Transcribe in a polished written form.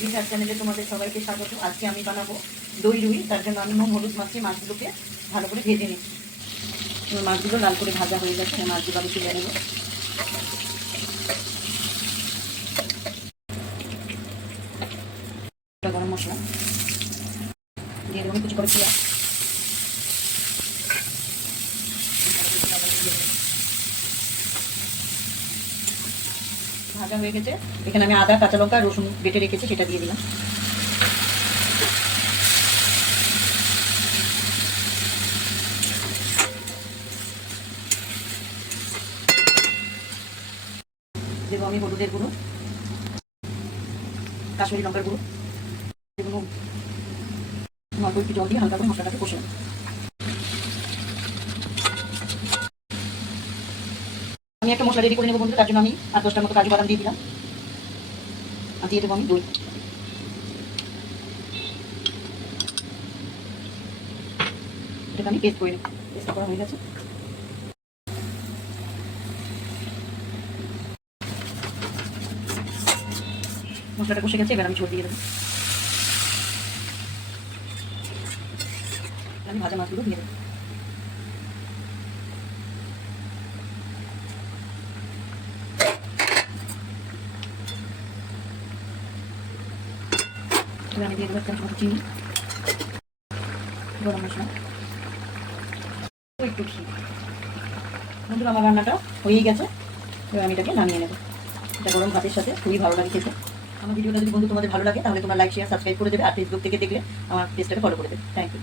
বিহার চ্যানেলে তোমাদের সবাইকে স্বাগত। আজকে আমি বানাবো দই রুই। তার জন্য আমি নুন হলুদ মাখিয়ে মাছগুলোকে ভালো করে ভেজে নিই। মাছগুলো লাল করে ভাজা হয়ে গেছে, মাছগুলো আমি তুলে নেব। গরম মশলা দিয়ে দেবো কিছু করে পেঁয়াজ, ভাজা হয়ে গেছে। এখানে আমি আদা কাঁচা লঙ্কা রসুন বেটে রেখেছি, সেটা দিয়ে দিলাম। দেবো আমি হলুদের গুঁড়ো, কাশ্মীরি লঙ্কার গুঁড়ো, এগুলো অল্প একটু জল দিয়ে হালকা করে মশলাটাকে কষে নেব। আমি একটা মশলা রেডি করে নেবো বন্ধু। তার জন্য আমি 8-10টার মতো কাজু বাদাম দিয়ে দিলাম, আর দিয়ে দেবো আমি দই। এটাকে আমি পেস্ট করে নেব। পেস্ট করা হয়ে গেছে। মশলাটা কষে গেছে, এবার আমি ঝোল দিয়ে দেবো। আমি ভাজা মাছগুলো দিয়ে দেবো। এবার আমি দিয়ে দেবো 1 চামচ মতো চিনি, গরম মশলা, একটু ঘি। বন্ধুরা আমার রান্নাটা হয়েই গেছে, এবার আমি এটাকে নামিয়ে নেবো। এটা গরম ভাতের সাথে খুবই ভালো লাগে খেতে। আমার ভিডিওটা যদি বন্ধু তোমাদের ভালো লাগে তাহলে তোমরা লাইক শেয়ার সাবস্ক্রাইব করে দেবে, আর ফেসবুক থেকে দেখলে আমার পেজটাকে ফলো করে দেবে। Thank you.